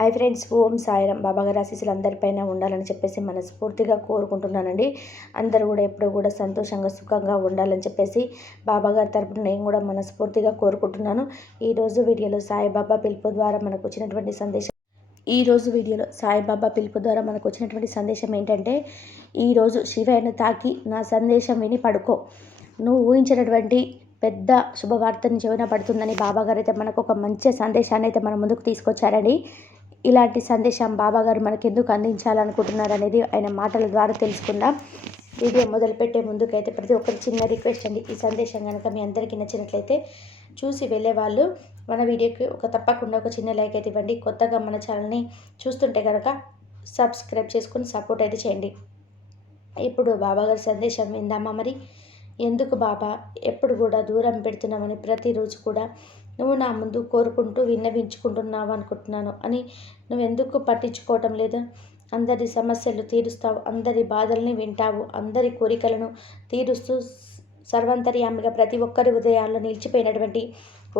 Hi friends, ఓం సాయిరాం. బాబాగారి ఆశీస్సులు అందరిపైన ఉండాలని చెప్పేసి మనస్ఫూర్తిగా కోరుకుంటున్నానండి. అందరూ కూడా ఎప్పుడూ కూడా సంతోషంగా సుఖంగా ఉండాలని చెప్పేసి బాబాగారి తరపున నేను కూడా మనస్ఫూర్తిగా కోరుకుంటున్నాను. ఈరోజు వీడియోలో సాయిబాబా పిలుపు ద్వారా మనకు వచ్చినటువంటి సందేశం ఏంటంటే, ఈరోజు శివయ్యను తాకి నా సందేశం విని పడుకో. నువ్వు ఊహించినటువంటి పెద్ద శుభవార్తని చెవిన పడుతుందని బాబాగారు అయితే మనకు ఒక మంచి సందేశాన్ని అయితే మన ముందుకు తీసుకొచ్చారండి. ఇలాంటి సందేశం బాబాగారు మనకు ఎందుకు అందించాలనుకుంటున్నారు అనేది ఆయన మాటల ద్వారా తెలుసుకుందాం. వీడియో మొదలుపెట్టే ముందుకైతే ప్రతి ఒక్కరి చిన్న రిక్వెస్ట్ అండి. ఈ సందేశం కనుక మీ అందరికీ నచ్చినట్లయితే చూసి వెళ్ళే వాళ్ళు మన వీడియోకి తప్పకుండా ఒక చిన్న లైక్ అయితే ఇవ్వండి. కొత్తగా మన ఛానల్ని చూస్తుంటే కనుక సబ్స్క్రైబ్ చేసుకుని సపోర్ట్ అయితే చేయండి. ఇప్పుడు బాబాగారి సందేశం విందామా? మరి ఎందుకు బాబా ఎప్పుడు కూడా దూరం పెడుతున్నామని ప్రతిరోజు కూడా నువ్వు నా ముందు కోరుకుంటూ విన్నవించుకుంటున్నావు అనుకుంటున్నాను అని నువ్వెందుకు పట్టించుకోవటం లేదు? అందరి సమస్యలు తీరుస్తావు, అందరి బాధల్ని వింటావు, అందరి కోరికలను తీరుస్తూ సర్వంతర్యామిగా ప్రతి ఒక్కరి ఉదయాల్లో నిలిచిపోయినటువంటి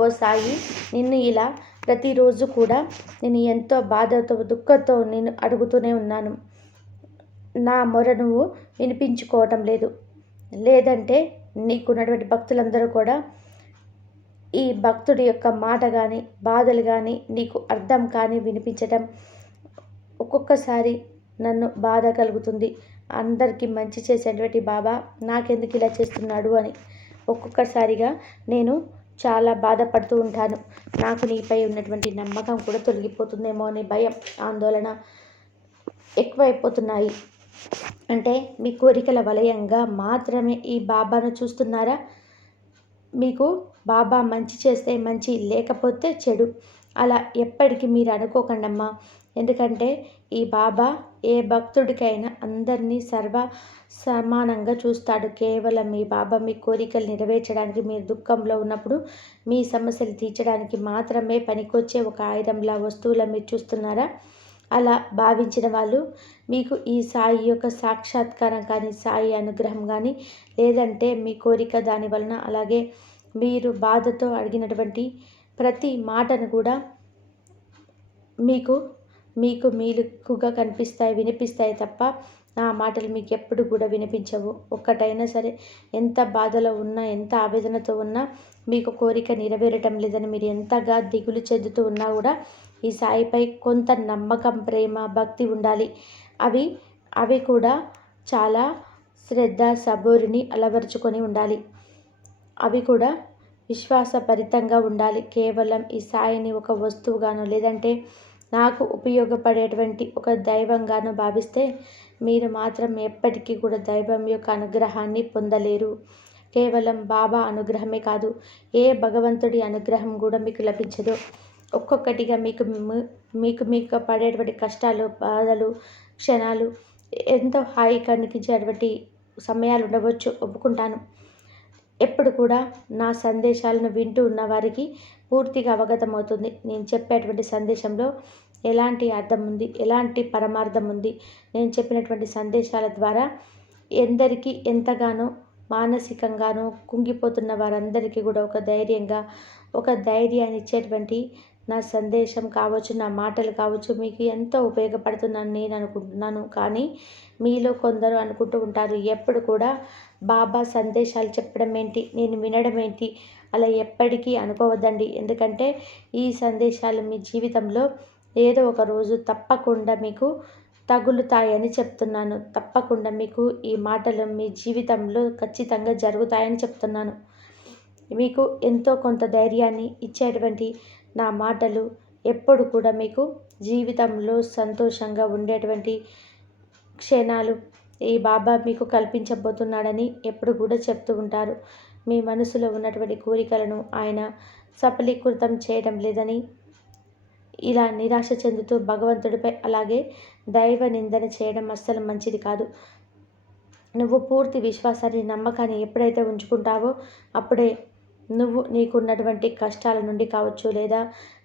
ఓ సాయి, నిన్ను ఇలా ప్రతిరోజు కూడా నేను ఎంతో బాధతో దుఃఖంతో నేను అడుగుతూనే ఉన్నాను. నా మొర నువ్వు వినిపించుకోవటం లేదు. లేదంటే నీకున్నటువంటి భక్తులందరూ కూడా ఈ భక్తుడి యొక్క మాట కానీ బాధలు కానీ నీకు అర్థం కానీ వినిపించటం ఒక్కొక్కసారి నన్ను బాధ కలుగుతుంది. అందరికీ మంచి చేసేటువంటి బాబా నాకెందుకు ఇలా చేస్తున్నాడు అని ఒక్కొక్కసారిగా నేను చాలా బాధపడుతూ ఉంటాను. నాకు నీపై ఉన్నటువంటి నమ్మకం కూడా తొలగిపోతుందేమో అనే భయం, ఆందోళన ఎక్కువైపోతున్నాయి. అంటే మీ కోరికల వలయంగా మాత్రమే ఈ బాబాను చూస్తున్నారా? మీకు బాబా మంచి చేస్తే మంచి, లేకపోతే చెడు, అలా ఎప్పటికీ మీరు అనుకోకండమ్మా. ఎందుకంటే ఈ బాబా ఏ భక్తుడికైనా అందరినీ సమానంగా చూస్తాడు. కేవలం మీ బాబా మీ కోరికలు నెరవేర్చడానికి, మీరు దుఃఖంలో ఉన్నప్పుడు మీ సమస్యలు తీర్చడానికి మాత్రమే పనికొచ్చే ఒక ఆయుధంలా, వస్తువులా మీరు చూస్తున్నారా? అలా భావించిన వాళ్ళు మీకు ఈ సాయి యొక్క సాక్షాత్కారం కానీ, సాయి అనుగ్రహం కానీ, లేదంటే మీ కోరిక దాని వలన, అలాగే మీరు బాధతో అడిగినటువంటి ప్రతి మాటను కూడా మీకు మీలుగా కనిపిస్తాయి, వినిపిస్తాయి తప్ప నా మాటలు మీకు ఎప్పుడు కూడా వినిపించవు. ఒక్కటైనా సరే ఎంత బాధలో ఉన్నా, ఎంత ఆవేదనతో ఉన్నా, మీకు కోరిక నెరవేరటం లేదని మీరు ఎంతగా దిగులు చెందుతూ ఉన్నా కూడా ఈ సాయిపై కొంత నమ్మకం, ప్రేమ, భక్తి ఉండాలి. అవి కూడా చాలా శ్రద్ధ, సబూరిని అలవరుచుకొని ఉండాలి. అవి కూడా విశ్వాసభరితంగా ఉండాలి. కేవలం ఈ సాయిని ఒక వస్తువుగానో, లేదంటే నాకు ఉపయోగపడేటువంటి ఒక దైవంగానో భావిస్తే మీరు మాత్రం ఎప్పటికీ కూడా దైవం యొక్క అనుగ్రహాన్ని పొందలేరు. కేవలం బాబా అనుగ్రహమే కాదు, ఏ భగవంతుడి అనుగ్రహం కూడా మీకు లభించదు. ఒక్కొక్కటిగా మీకు పడేటువంటి కష్టాలు, బాధలు, క్షణాలు ఎంతో హాయి కనిపించేటువంటి సమయాలు ఉండవచ్చు, ఒప్పుకుంటాను. ఎప్పుడు కూడా నా సందేశాలను వింటూ ఉన్న వారికి పూర్తిగా అవగతమవుతుంది నేను చెప్పేటువంటి సందేశంలో ఎలాంటి అర్థం ఉంది, ఎలాంటి పరమార్థం ఉంది. నేను చెప్పినటువంటి సందేశాల ద్వారా ఎందరికీ ఎంతగానో మానసికంగానో కుంగిపోతున్న వారందరికీ కూడా ఒక ధైర్యాన్ని ఇచ్చేటువంటి నా సందేశం కావచ్చు, నా మాటలు కావచ్చు, మీకు ఎంతో ఉపయోగపడుతుందని నేను అనుకుంటున్నాను. కానీ మీలో కొందరు అనుకుంటూ ఉంటారు, ఎప్పుడు కూడా బాబా సందేశాలు చెప్పడం ఏంటి, నేను వినడం ఏంటి, అలా ఎప్పటికీ అనుకోవద్దండి. ఎందుకంటే ఈ సందేశాలు మీ జీవితంలో ఏదో ఒక రోజు తప్పకుండా మీకు తగులుతాయని చెప్తున్నాను. తప్పకుండా మీకు ఈ మాటలు మీ జీవితంలో ఖచ్చితంగా జరుగుతాయని చెప్తున్నాను. మీకు ఎంతో కొంత ధైర్యాన్ని ఇచ్చేటువంటి నా మాటలు ఎప్పుడు కూడా మీకు జీవితంలో సంతోషంగా ఉండేటువంటి క్షణాలు ఈ బాబా మీకు కల్పించబోతున్నాడని ఎప్పుడు కూడా చెప్తూ ఉంటారు. మీ మనసులో ఉన్నటువంటి కోరికలను ఆయన సఫలీకృతం చేయడం లేదని ఇలా నిరాశ చెందుతూ భగవంతుడిపై, అలాగే దైవ నిందన చేయడం అస్సలు మంచిది కాదు. నువ్వు పూర్తి విశ్వాసాన్ని, నమ్మకాన్ని ఎప్పుడైతే ఉంచుకుంటావో అప్పుడే నువ్వు నీకున్నటువంటి కష్టాల నుండి కావచ్చు, లేదా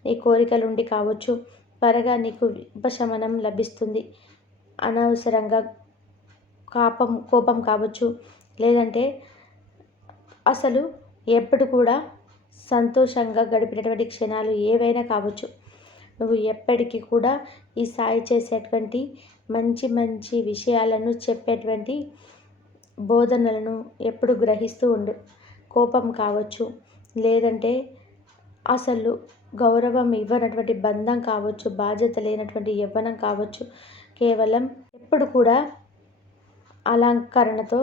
నీ కోరికల నుండి కావచ్చు, త్వరగా నీకు ఉపశమనం లభిస్తుంది. అనవసరంగా కోపం కావచ్చు, లేదంటే అసలు ఎప్పుడు కూడా సంతోషంగా గడిపినటువంటి క్షణాలు ఏవైనా కావచ్చు, నువ్వు ఎప్పటికీ కూడా ఈ సాయి చేసేటువంటి మంచి మంచి విషయాలను చెప్పేటువంటి బోధనలను ఎప్పుడు గ్రహిస్తూ ఉండు. కోపం కావచ్చు, లేదంటే అసలు గౌరవం ఇవ్వనటువంటి బంధం కావచ్చు, బాధ్యత లేనటువంటి యవ్వనం కావచ్చు, కేవలం ఎప్పుడు కూడా అలంకరణతో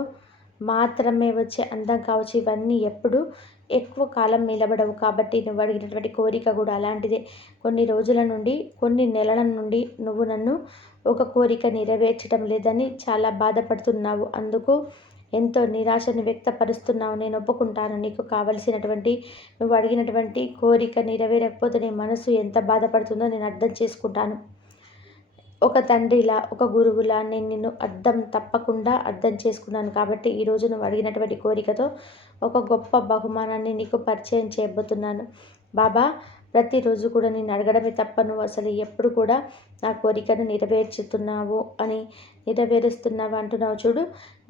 మాత్రమే వచ్చే అందం కావచ్చు, ఇవన్నీ ఎప్పుడు ఎక్కువ కాలం నిలబడవు. కాబట్టి నువ్వు అడిగినటువంటి కోరిక కూడా అలాంటిదే. కొన్ని రోజుల నుండి, కొన్ని నెలల నుండి నువ్వు నన్ను ఒక కోరిక నెరవేర్చడం లేదని చాలా బాధపడుతున్నావు. అందుకు ఎంతో నిరాశను వ్యక్తపరుస్తున్నావు. నేను ఒప్పుకుంటాను. నీకు కావలసినటువంటి నువ్వు అడిగినటువంటి కోరిక నెరవేరకపోతే నీ మనసు ఎంత బాధపడుతుందో నేను అర్థం చేసుకుంటాను. ఒక తండ్రిలా, ఒక గురువులా నేను నిన్ను తప్పకుండా అర్థం చేసుకున్నాను. కాబట్టి ఈరోజు నువ్వు అడిగినటువంటి కోరికతో ఒక గొప్ప బహుమానాన్ని నీకు పరిచయం చేయబోతున్నాను. బాబా ప్రతిరోజు కూడా నేను అడగడమే తప్ప నువ్వు అసలు ఎప్పుడు కూడా నా కోరికను నెరవేరుస్తున్నావు అంటున్నావు చూడు.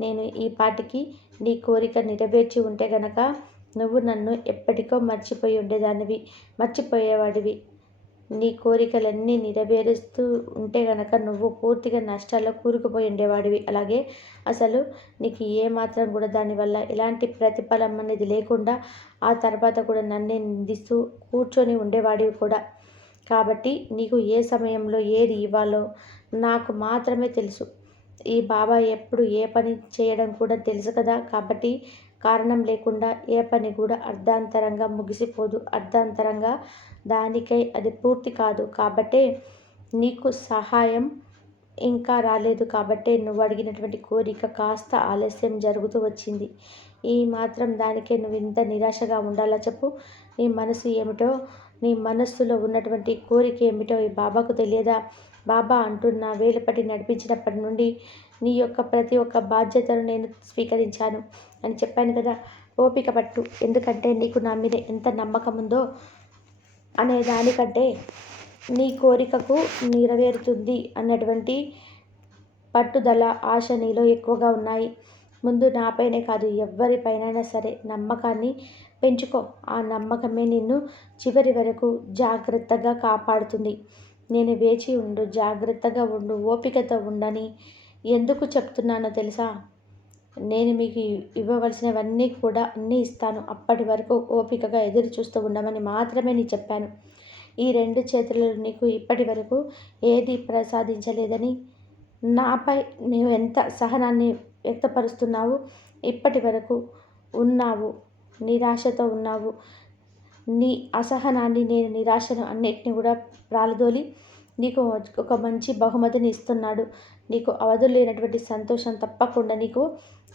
నేను ఈ పాటికి నీ కోరిక నెరవేర్చి ఉంటే గనక నువ్వు నన్ను ఎప్పటికో మర్చిపోయేవాడివి. నీ కోరికలన్నీ నెరవేరుస్తూ ఉంటే గనక నువ్వు పూర్తిగా నష్టాల్లో కూరుకుపోయి ఉండేవాడివి. అలాగే అసలు నీకు ఏమాత్రం కూడా దానివల్ల ఎలాంటి ప్రతిఫలం అనేది లేకుండా ఆ తర్వాత కూడా నన్నే నిందిస్తూ కూర్చొని ఉండేవాడివి కూడా. కాబట్టి నీకు ఏ సమయంలో ఏది ఇవ్వాలో నాకు మాత్రమే తెలుసు. ఈ బాబా ఎప్పుడు ఏ పని చేయడం కూడా తెలుసు కదా. కాబట్టి కారణం లేకుండా ఏ పని కూడా అర్ధాంతరంగా ముగిసిపోదు. అర్ధాంతరంగా దానికై అది పూర్తి కాదు. కాబట్టే నీకు సహాయం ఇంకా రాలేదు. కాబట్టే నువ్వు అడిగినటువంటి కోరిక కాస్త ఆలస్యం జరుగుతూ వచ్చింది. ఈ మాత్రం దానికే నువ్వు ఇంత నిరాశగా ఉండాలా చెప్పు? నీ మనసు ఏమిటో, నీ మనస్సులో ఉన్నటువంటి కోరిక ఏమిటో ఈ బాబాకు తెలియదా? బాబా అంటున్న వేలుపట్టి నడిపించినప్పటి నుండి నీ యొక్క ప్రతి ఒక్క బాధ్యతను నేను స్వీకరించాను అని చెప్పాను కదా. ఓపిక పట్టు. ఎందుకంటే నీకు నా మీద ఎంత నమ్మకం ఉందో అనే దానికంటే నీ కోరికకు నెరవేరుతుంది అన్నటువంటి పట్టుదల, ఆశ నీలో ఎక్కువగా ఉన్నాయి. ముందు నాపైనే కాదు, ఎవరిపైనైనా సరే నమ్మకాన్ని పెంచుకో. ఆ నమ్మకమే నిన్ను చివరి వరకు జాగ్రత్తగా కాపాడుతుంది. నేను వేచి ఉండు, జాగ్రత్తగా ఉండు, ఓపికతో ఉండని ఎందుకు చెప్తున్నానో తెలుసా? నేను మీకు ఇవ్వవలసినవన్నీ కూడా అన్నీ ఇస్తాను. అప్పటి వరకు ఓపికగా ఎదురు చూస్తూ ఉండమని మాత్రమే నేను చెప్పాను. ఈ 2 చేతులలో నీకు ఇప్పటి వరకు ఏది ప్రసాదించలేదని, నాపై నీవు ఎంత సహనాన్ని వ్యక్తపరుస్తున్నావు. ఇప్పటి వరకు ఉన్నావు, నిరాశతో ఉన్నావు. నీ అసహనాన్ని, నేను నిరాశను అన్నిటిని కూడా ప్రాలదోలి నీకు ఒక మంచి బహుమతిని ఇస్తున్నాడు. నీకు అవధులు లేనటువంటి సంతోషం తప్పకుండా నీకు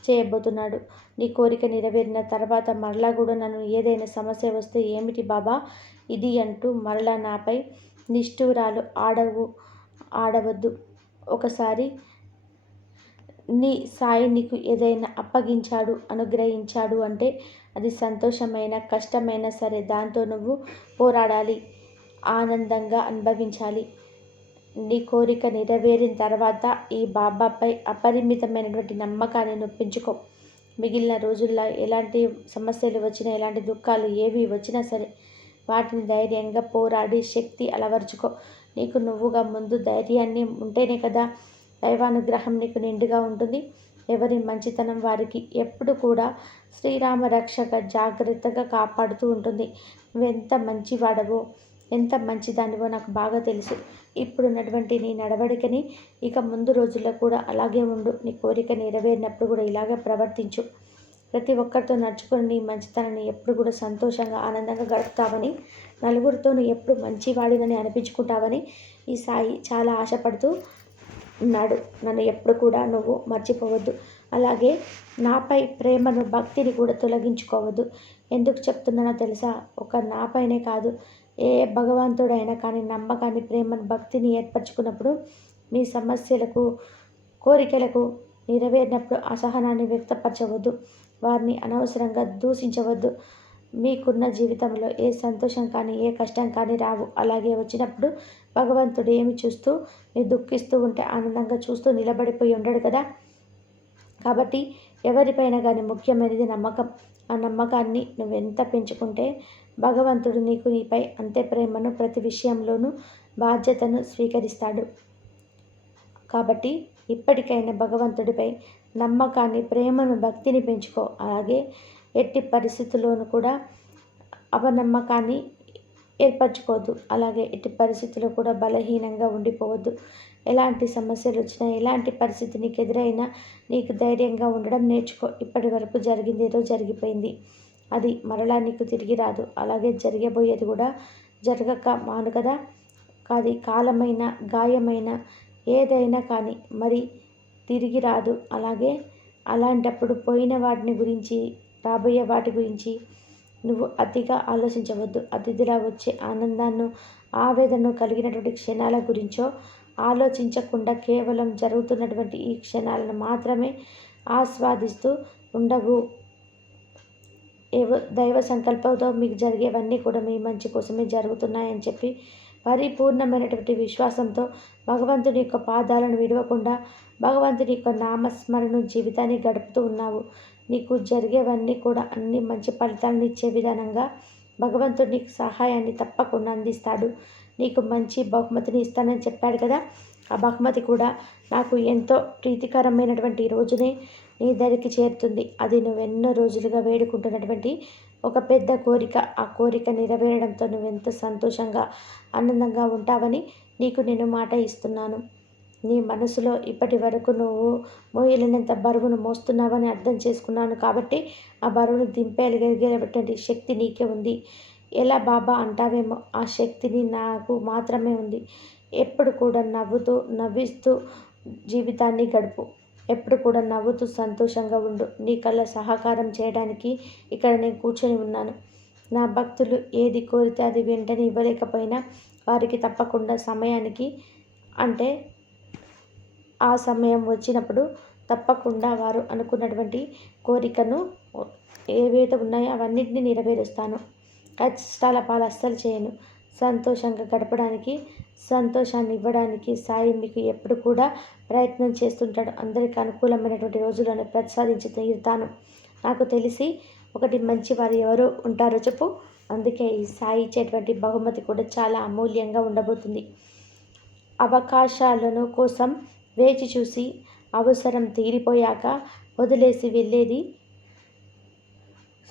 చేయబోతున్నాడు. నీ కోరిక నెరవేరిన తర్వాత మరలా కూడా నన్ను ఏదైనా సమస్య వస్తే ఏమిటి బాబా ఇది అంటూ మరలా నాపై నిష్ఠూరాలు ఆడవద్దు. ఒకసారి నీ సాయి నీకు ఏదైనా అప్పగించాడు, అనుగ్రహించాడు అంటే అది సంతోషమైన, కష్టమైనా సరే దాంతో నువ్వు పోరాడాలి, ఆనందంగా అనుభవించాలి. నీ కోరిక నెరవేరిన తర్వాత ఈ బాబాపై అపరిమితమైనటువంటి నమ్మకాన్ని నొప్పించుకో. మిగిలిన రోజుల్లో ఎలాంటి సమస్యలు వచ్చినా, ఎలాంటి దుఃఖాలు ఏవి వచ్చినా సరే వాటిని ధైర్యంగా పోరాడి శక్తి అలవర్చుకో. నీకు నువ్వుగా ముందు ధైర్యాన్ని ఉంటేనే కదా దైవానుగ్రహం నీకు నిండుగా ఉంటుంది. ఎవరి మంచితనం వారికి ఎప్పుడు కూడా శ్రీరామ రక్షక జాగ్రత్తగా కాపాడుతూ ఉంటుంది. నువ్వెంత మంచివాడవో, ఎంత మంచిదానివో నాకు బాగా తెలుసు. ఇప్పుడున్నటువంటి నీ నడవడికని ఇక ముందు రోజుల్లో కూడా అలాగే ఉండు. నీ కోరిక నెరవేరినప్పుడు కూడా ఇలాగే ప్రవర్తించు. ప్రతి ఒక్కరితో నడుచుకొని నీ మంచితనాన్ని ఎప్పుడు కూడా సంతోషంగా, ఆనందంగా గడుపుతావని, నలుగురితో నువ్వు ఎప్పుడు మంచివాడినని అనిపించుకుంటావని ఈ సాయి చాలా ఆశపడుతూ ఉన్నాడు. నన్ను ఎప్పుడు కూడా నువ్వు మర్చిపోవద్దు. అలాగే నాపై ప్రేమను, భక్తిని కూడా తొలగించుకోవద్దు. ఎందుకు చెప్తున్నానో తెలుసా? ఒక నాపైనే కాదు, ఏ భగవంతుడైనా కానీ నమ్మకాన్ని, ప్రేమను, భక్తిని ఏర్పరచుకున్నప్పుడు మీ సమస్యలకు, కోరికలకు నెరవేరినప్పుడు అసహనాన్ని వ్యక్తపరచవద్దు. వారిని అనవసరంగా దూషించవద్దు. మీకున్న జీవితంలో ఏ సంతోషం కానీ, ఏ కష్టం కానీ రావు. అలాగే వచ్చినప్పుడు భగవంతుడు ఏమి చూస్తూ మీరు దుఃఖిస్తూ ఉంటే ఆనందంగా చూస్తూ నిలబడిపోయి ఉండడు కదా. కాబట్టి ఎవరిపైన కానీ ముఖ్యమైనది నమ్మకం. ఆ నమ్మకాన్ని నువ్వెంత పెంచుకుంటే భగవంతుడు నీపై అంతే ప్రేమను ప్రతి విషయంలోనూ బాధ్యతను స్వీకరిస్తాడు. కాబట్టి ఇప్పటికైనా భగవంతుడిపై నమ్మకాన్ని, ప్రేమను, భక్తిని పెంచుకో. అలాగే ఎట్టి పరిస్థితుల్లోనూ కూడా అపనమ్మకాన్ని ఏర్పరచుకోవద్దు. అలాగే ఎట్టి పరిస్థితుల్లో కూడా బలహీనంగా ఉండిపోవద్దు. ఎలాంటి సమస్యలు వచ్చినా, ఎలాంటి పరిస్థితి నీకు ఎదురైనా నీకు ధైర్యంగా ఉండడం నేర్చుకో. ఇప్పటి వరకు జరిగింది ఏదో జరిగిపోయింది. అది మరలా నీకు తిరిగి రాదు. అలాగే జరగబోయేది కూడా జరగక మాను కదా. అది కాలమైన, గాయమైన, ఏదైనా కానీ మరి తిరిగి రాదు. అలాగే అలాంటప్పుడు పోయిన వాటిని గురించి, రాబోయే వాటి గురించి నువ్వు అతిగా ఆలోచించవద్దు. అతిథిలా వచ్చే ఆనందాన్ని, ఆవేదనను కలిగినటువంటి క్షణాల గురించో ఆలోచించకుండా కేవలం జరుగుతున్నటువంటి ఈ క్షణాలను మాత్రమే ఆస్వాదిస్తూ ఉండవు. దైవ సంకల్పంతో మీకు జరిగేవన్నీ కూడా మీ మంచి కోసమే జరుగుతున్నాయని చెప్పి పరిపూర్ణమైనటువంటి విశ్వాసంతో భగవంతుని యొక్క పాదాలను విడవకుండా భగవంతుని యొక్క నామస్మరణ జీవితాన్ని గడుపుతూ ఉన్నావు. నీకు జరిగేవన్నీ కూడా అన్ని మంచి ఫలితాలను ఇచ్చే విధానంగా భగవంతుడు నీకు సహాయాన్ని తప్పకుండా అందిస్తాడు. నీకు మంచి బహుమతిని ఇస్తానని చెప్పాడు కదా. ఆ బహుమతి కూడా నాకు ఎంతో ప్రీతికరమైనటువంటి రోజునే నీ దగ్గరికి చేరుతుంది. అది నువ్వెన్నో రోజులుగా వేడుకుంటున్నటువంటి ఒక పెద్ద కోరిక. ఆ కోరిక నెరవేరడంతో నువ్వెంతో సంతోషంగా, ఆనందంగా ఉంటావని నీకు నేను మాట ఇస్తున్నాను. నీ మనసులో ఇప్పటి వరకు నువ్వు మోయలేనంత బరువును మోస్తున్నావని అర్థం చేసుకున్నాను. కాబట్టి ఆ బరువును దింపగలిగేటువంటి శక్తి నీకే ఉంది. ఎలా బాబా అంటావేమో, ఆ శక్తిని నాకు మాత్రమే ఉంది. ఎప్పుడు కూడా నవ్విస్తూ జీవితాన్ని గడుపు. ఎప్పుడు కూడా నవ్వుతూ సంతోషంగా ఉండు. నీ కళ్ళ సహకారం చేయడానికి ఇక్కడ నేను కూర్చొని ఉన్నాను. నా భక్తులు ఏది కోరితే అది వెంటనే ఇవ్వలేకపోయినా వారికి తప్పకుండా సమయానికి, అంటే ఆ సమయం వచ్చినప్పుడు తప్పకుండా వారు అనుకున్నటువంటి కోరికను ఏవైతే ఉన్నాయో అవన్నిటిని నెరవేరుస్తాను. కష్టాల పాలు అస్సలు చేయను. సంతోషంగా గడపడానికి, సంతోషాన్ని ఇవ్వడానికి సాయి మీకు ఎప్పుడు కూడా ప్రయత్నం చేస్తుంటాడు. అందరికీ అనుకూలమైనటువంటి రోజులను ప్రసాదించి తీరుతాను. నాకు తెలిసి ఒకటి మంచి వారు ఎవరు ఉంటారో చెప్పు. అందుకే ఈ సాయి ఇచ్చేటువంటి బహుమతి కూడా చాలా అమూల్యంగా ఉండబోతుంది. అవకాశాలను కోసం వేచి చూసి అవసరం తీరిపోయాక వదిలేసి వెళ్ళేది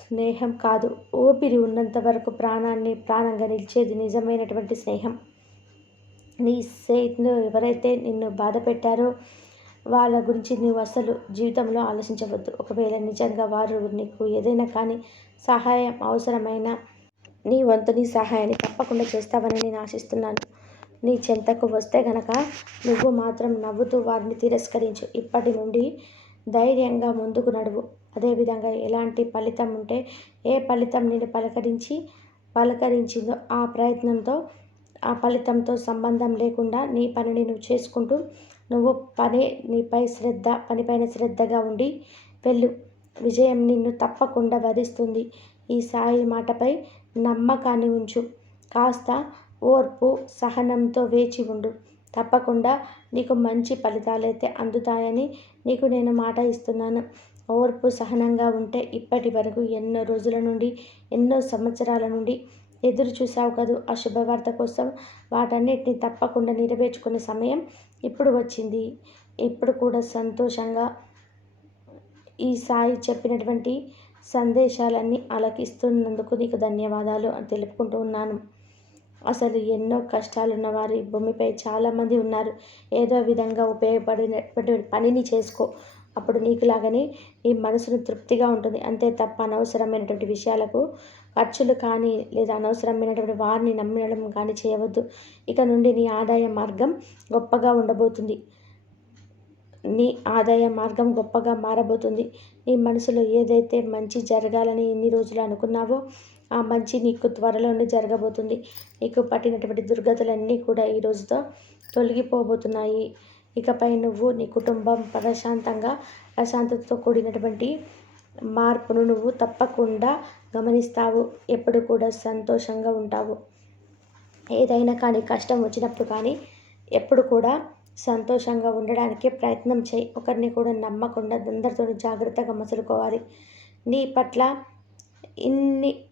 స్నేహం కాదు. ఊపిరి ఉన్నంత వరకు ప్రాణంగా నిలిచేది నిజమైనటువంటి స్నేహం. నీ స్నేహితులు ఎవరైతే నిన్ను బాధ పెట్టారో వాళ్ళ గురించి నువ్వు అసలు జీవితంలో ఆలోచించవద్దు. ఒకవేళ నిజంగా వారు నీకు ఏదైనా కానీ సహాయం అవసరమైన నీ వంతు సహాయాన్ని తప్పకుండా చేస్తావని నేను ఆశిస్తున్నాను. నీ చెంతకు వస్తే గనక నువ్వు మాత్రం నవ్వుతూ వారిని తిరస్కరించు. ఇప్పటి నుండి ధైర్యంగా ముందుకు నడువు. అదేవిధంగా ఎలాంటి ఫలితం ఉంటే, ఏ ఫలితం నేను పలకరించిందో ఆ ఫలితంతో సంబంధం లేకుండా నీ పనిని నువ్వు చేసుకుంటూ నువ్వు పనిపైన శ్రద్ధగా ఉండి వెళ్ళు. విజయం నిన్ను తప్పకుండా వరిస్తుంది. ఈ సాయి మాటపై నమ్మకాన్ని ఉంచు. కాస్త ఓర్పు, సహనంతో వేచి ఉండు. తప్పకుండా నీకు మంచి ఫలితాలైతే అందుతాయని నీకు నేను మాట ఇస్తున్నాను. ఓర్పు, సహనంగా ఉంటే ఇప్పటి వరకు ఎన్నో రోజుల నుండి, ఎన్నో సంవత్సరాల నుండి ఎదురు చూసావు కదూ ఆ శుభవార్త కోసం. వాటన్నిటిని తప్పకుండా నెరవేర్చుకునే సమయం ఇప్పుడు వచ్చింది. ఇప్పుడు కూడా సంతోషంగా ఈ సాయి చెప్పినటువంటి సందేశాలన్నీ ఆలకిస్తున్నందుకు నీకు ధన్యవాదాలు అని తెలుపుకుంటూ ఉన్నాను. అసలు ఎన్నో కష్టాలున్న వారు భూమిపై చాలామంది ఉన్నారు. ఏదో విధంగా ఉపయోగపడినటువంటి పనిని చేసుకో. అప్పుడు నీకులాగానే నీ మనసును తృప్తిగా ఉంటుంది. అంతే తప్ప అనవసరమైనటువంటి విషయాలకు ఖర్చులు కానీ లేదా అనవసరమైనటువంటి వారిని నమ్మడం కానీ చేయవద్దు. ఇక నుండి నీ ఆదాయ మార్గం గొప్పగా ఉండబోతుంది. నీ ఆదాయ మార్గం గొప్పగా మారబోతుంది. నీ మనసులో ఏదైతే మంచి జరగాలని ఎన్ని రోజులు అనుకున్నావో ఆ మంచి నీకు త్వరలోనే జరగబోతుంది. నీకు పట్టినటువంటి దుర్గతులన్నీ కూడా ఈ రోజుతో తొలగిపోబోతున్నాయి. ఇకపై నువ్వు, నీ కుటుంబం ప్రశాంతతతో కూడినటువంటి మార్పును నువ్వు తప్పకుండా గమనిస్తావు. ఎప్పుడు కూడా సంతోషంగా ఉంటావు. ఏదైనా కానీ కష్టం వచ్చినప్పుడు కానీ ఎప్పుడు కూడా సంతోషంగా ఉండడానికే ప్రయత్నం చేయి. ఒకరిని కూడా నమ్మకుండా అందరితో జాగ్రత్తగా మసులుకోవాలి. నీ పట్ల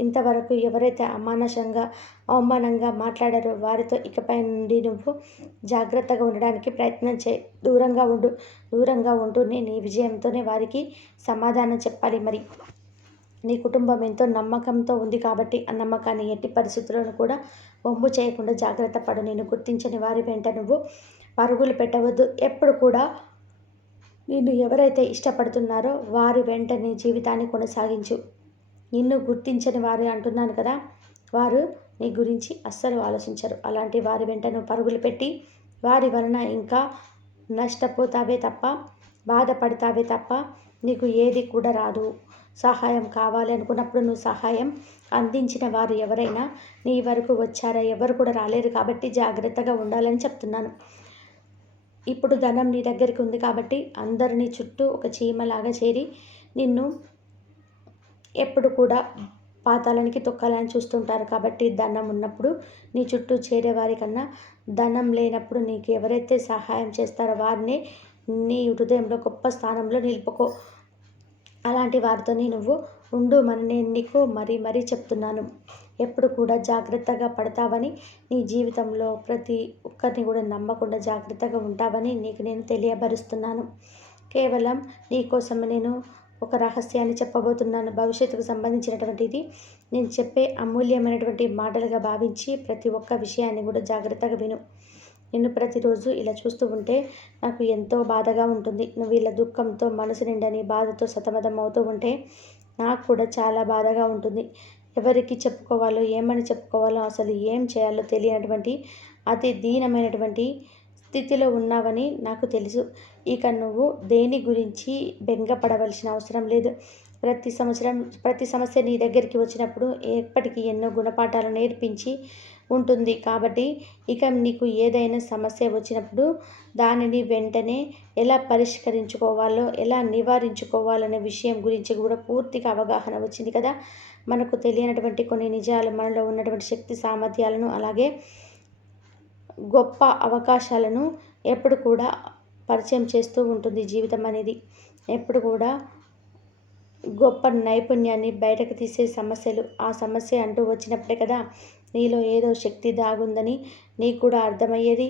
ఇంతవరకు ఎవరైతే అమానుషంగా, అవమానంగా మాట్లాడారో వారితో ఇకపై నుండి నువ్వు జాగ్రత్తగా ఉండడానికి ప్రయత్నం చేయి. దూరంగా ఉండు. దూరంగా ఉంటూనే నీ విజయంతోనే వారికి సమాధానం చెప్పాలి. మరి నీ కుటుంబం ఎంతో నమ్మకంతో ఉంది కాబట్టి ఆ నమ్మకాన్ని ఎట్టి పరిస్థితుల్లోనూ కూడా వమ్ము చేయకుండా జాగ్రత్త పడు. నేను గుర్తించని వారి వెంట నువ్వు పరుగులు పెట్టవద్దు. ఎప్పుడు కూడా నిన్ను ఎవరైతే ఇష్టపడుతున్నారో వారి వెంట నీ జీవితాన్ని కొనసాగించు. నిన్ను గుర్తించని వారు అంటున్నాను కదా, వారు నీ గురించి అస్సలు ఆలోచించరు. అలాంటి వారి వెంట నువ్వు పరుగులు పెట్టి వారి వలన ఇంకా నష్టపోతావే తప్ప, బాధపడతావే తప్ప నీకు ఏది కూడా రాదు. సహాయం కావాలి అనుకున్నప్పుడు నువ్వు సహాయం అందించిన వారు ఎవరైనా నీ వరకు వచ్చారా? ఎవరు కూడా రాలేరు. కాబట్టి జాగ్రత్తగా ఉండాలని చెప్తున్నాను. ఇప్పుడు ధనం నీ దగ్గరికి ఉంది కాబట్టి అందరు నీ చుట్టూ ఒక చీమలాగా చేరి నిన్ను ఎప్పుడు కూడా పాతాళానికి తొక్కాలని చూస్తుంటారు. కాబట్టి ధనం ఉన్నప్పుడు నీ చుట్టూ చేరేవారి కన్నా ధనం లేనప్పుడు నీకు ఎవరైతే సహాయం చేస్తారో వారిని నీ హృదయంలో గొప్ప స్థానంలో నిలుపుకో. అలాంటి వారితోని నువ్వు ఉండు అని నేను నీకు మరీ మరీ చెప్తున్నాను. ఎప్పుడు కూడా జాగ్రత్తగా పడతావని, నీ జీవితంలో ప్రతి ఒక్కరిని కూడా నమ్మకుండా జాగ్రత్తగా ఉంటావని నీకు నేను తెలియబరుస్తున్నాను. కేవలం నీ కోసం నేను ఒక రహస్యాన్ని చెప్పబోతున్నాను. భవిష్యత్తుకు సంబంధించినటువంటిది నేను చెప్పే అమూల్యమైనటువంటి మాటలుగా భావించి ప్రతి ఒక్క విషయాన్ని కూడా జాగ్రత్తగా విను. నిన్ను ప్రతిరోజు ఇలా చూస్తూ ఉంటే నాకు ఎంతో బాధగా ఉంటుంది. నువ్వు ఇలా దుఃఖంతో, మనసు నిండని బాధతో సతమతం అవుతూ ఉంటే నాకు కూడా చాలా బాధగా ఉంటుంది. ఎవరికి చెప్పుకోవాలో, ఏమని చెప్పుకోవాలో, అసలు ఏం చేయాలో తెలియనటువంటి అతి దీనమైనటువంటి స్థితిలో ఉన్నావని నాకు తెలుసు. ఇక నువ్వు దేని గురించి బెంగపడవలసిన అవసరం లేదు. ప్రతి సమస్య నీ దగ్గరికి వచ్చినప్పుడు ఎప్పటికీ ఎన్నో గుణపాఠాలు నేర్పించి ఉంటుంది. కాబట్టి ఇక నీకు ఏదైనా సమస్య వచ్చినప్పుడు దానిని వెంటనే ఎలా పరిష్కరించుకోవాలో, ఎలా నివారించుకోవాలనే విషయం గురించి కూడా పూర్తిగా అవగాహన వచ్చింది కదా. మనకు తెలియనటువంటి కొన్ని నిజాలు, మనలో ఉన్నటువంటి శక్తి సామర్థ్యాలను, అలాగే గొప్ప అవకాశాలను ఎప్పుడు కూడా పరిచయం చేస్తూ ఉంటుంది జీవితం అనేది. ఎప్పుడు కూడా గొప్ప నైపుణ్యాన్ని బయటకు తీసే సమస్యలు, ఆ సమస్య అంటూ వచ్చినప్పుడే కదా నీలో ఏదో శక్తి దాగుందని నీకు కూడా అర్థమయ్యేది.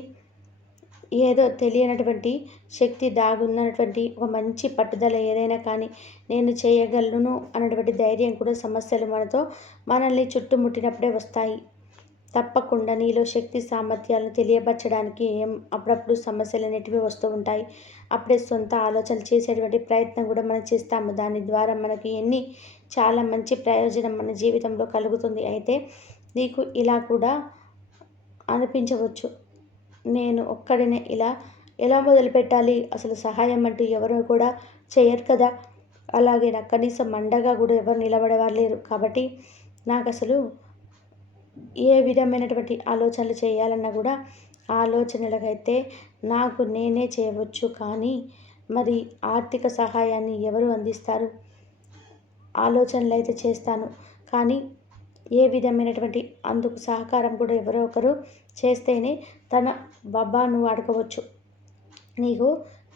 ఏదో తెలియనటువంటి శక్తి దాగున్నటువంటి ఒక మంచి పట్టుదల ఏదైనా కానీ నేను చేయగలను అన్నటువంటి ధైర్యం కూడా సమస్యలు మనల్ని చుట్టుముట్టినప్పుడే వస్తాయి. తప్పకుండా నీలో శక్తి సామర్థ్యాలను తెలియపరచడానికి అప్పుడప్పుడు సమస్యలు అనేటివి వస్తూ ఉంటాయి. అప్పుడే సొంత ఆలోచనలు చేసేటువంటి ప్రయత్నం కూడా మనం చేస్తాము. దాని ద్వారా మనకి చాలా మంచి ప్రయోజనం మన జీవితంలో కలుగుతుంది. అయితే నీకు ఇలా కూడా అనిపించవచ్చు, నేను ఒక్కడినే ఎలా మొదలుపెట్టాలి, అసలు సహాయం అంటూ ఎవరు కూడా చేయరు కదా, అలాగే నాకు కనీసం అండగా కూడా ఎవరు నిలబడేవారు లేరు. కాబట్టి నాకు అసలు ఏ విధమైనటువంటి ఆలోచనలు చేయాలన్నా కూడా ఆలోచనలకైతే నాకు నేనే చేయవచ్చు. కానీ మరి ఆర్థిక సహాయాన్ని ఎవరు అందిస్తారు? ఆలోచనలు అయితే చేస్తాను, కానీ ఏ విధమైనటువంటి అందుకు సహకారం కూడా ఎవరో ఒకరు చేస్తేనే బాబా నువ్వు అడగవచ్చు.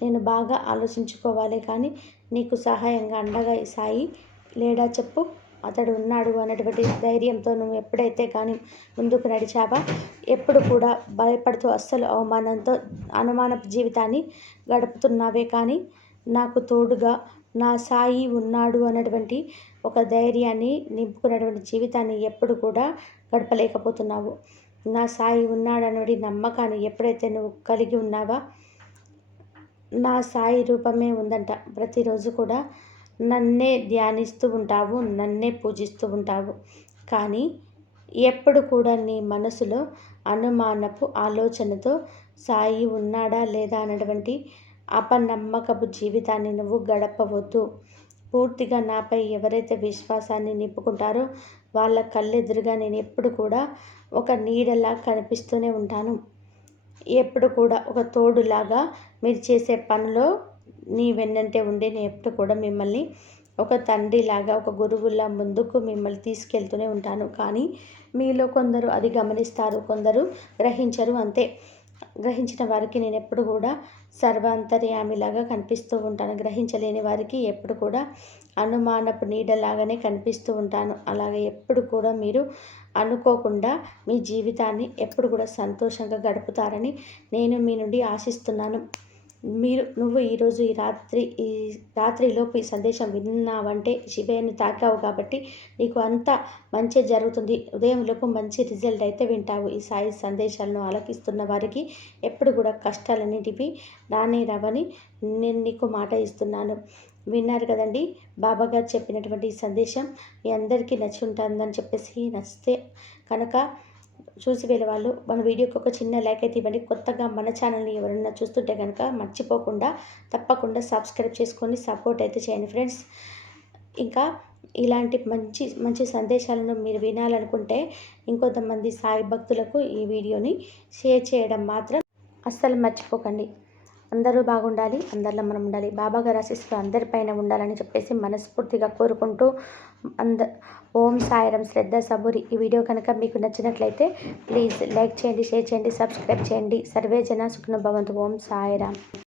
నేను బాగా ఆలోచించుకోవాలి, కానీ నీకు సహాయంగా అండగా సాయి లేడా చెప్పు, అతడు ఉన్నాడు అన్నటువంటి ధైర్యంతో నువ్వు ఎప్పుడైతే కానీ ముందుకు నడిచావా, ఎప్పుడు కూడా భయపడుతూ అస్సలు అనుమానపు జీవితాన్ని గడుపుతున్నావే. కానీ నాకు తోడుగా నా సాయి ఉన్నాడు అన్నటువంటి ఒక ధైర్యాన్ని నింపుకున్నటువంటి జీవితాన్ని ఎప్పుడు కూడా గడపలేకపోతున్నావు. నా సాయి ఉన్నాడు అన్నటువంటి నమ్మకాన్ని ఎప్పుడైతే నువ్వు కలిగి ఉన్నావా, నా సాయి రూపమే ఉందంట. ప్రతిరోజు కూడా నన్నే ధ్యానిస్తూ ఉంటావు, నన్నే పూజిస్తూ ఉంటావు. కానీ ఎప్పుడు కూడా నీ మనసులో అనుమానపు ఆలోచనతో సాయి ఉన్నాడా లేదా అన్నటువంటి అపనమ్మకపు జీవితాన్ని నువ్వు గడపవద్దు. పూర్తిగా నాపై ఎవరైతే విశ్వాసాన్ని నింపుకుంటారో వాళ్ళ కళ్ళెదురుగా నేను ఎప్పుడు కూడా ఒక నీడలా కనిపిస్తూనే ఉంటాను. ఎప్పుడు కూడా ఒక తోడులాగా మీరు చేసే పనిలో నీ వెన్నంటే ఉండి నేను ఎప్పుడు కూడా మిమ్మల్ని ఒక తండ్రిలాగా, ఒక గురువులా ముందుకు మిమ్మల్ని తీసుకెళ్తూనే ఉంటాను. కానీ మీలో కొందరు అది గమనిస్తారు, కొందరు గ్రహించరు అంతే. గ్రహించిన వారికి నేను ఎప్పుడు కూడా సర్వాంతర్యామిలాగా కనిపిస్తూ ఉంటాను. గ్రహించలేని వారికి ఎప్పుడు కూడా అనుమానపు నీడలాగానే కనిపిస్తూ ఉంటాను. అలాగే ఎప్పుడు కూడా మీరు అనుకోకుండా మీ జీవితాన్ని ఎప్పుడు కూడా సంతోషంగా గడుపుతారని నేను మీ నుండి ఆశిస్తున్నాను. నువ్వు ఈరోజు ఈ రాత్రిలోపు ఈ సందేశం విన్నావంటే శివయ్యని తాకావు కాబట్టి నీకు అంతా మంచి జరుగుతుంది. ఉదయంలోపు మంచి రిజల్ట్ అయితే వింటావు. ఈ సాయి సందేశాలను ఆలకిస్తున్న వారికి ఎప్పుడు కూడా కష్టాలన్నిటివి రానే రావని నేను నీకు మాట ఇస్తున్నాను. విన్నారు కదండి, బాబాగారు చెప్పినటువంటి ఈ సందేశం మీ అందరికీ నచ్చి ఉంటుందని చెప్పేసి, నచ్చితే కనుక చూసి వెళ్ళే వాళ్ళు మన వీడియోకి ఒక చిన్న లైక్ అయితే ఇవ్వండి. కొత్తగా మన ఛానల్ని ఎవరైనా చూస్తుంటే కనుక మర్చిపోకుండా తప్పకుండా సబ్స్క్రైబ్ చేసుకొని సపోర్ట్ అయితే చేయండి ఫ్రెండ్స్. ఇంకా ఇలాంటి మంచి మంచి సందేశాలను మీరు వినాలనుకుంటే ఇంకొంతమంది సాయి భక్తులకు ఈ వీడియోని షేర్ చేయడం మాత్రం అస్సలు మర్చిపోకండి. అందరూ బాగుండాలి, అందరిలో మనం ఉండాలి, బాబాగారి ఆశీస్సులు అందరిపైన ఉండాలని చెప్పేసి మనస్ఫూర్తిగా కోరుకుంటూ ఓం సాయిరాం. శ్రద్ధ సబూరి. ఈ వీడియో కనుక మీకు నచ్చినట్లయితే ప్లీజ్ లైక్ చేయండి, షేర్ చేయండి, సబ్స్క్రైబ్ చేయండి. సర్వే జన సుఖినో భవంతు. ఓం సాయిరాం.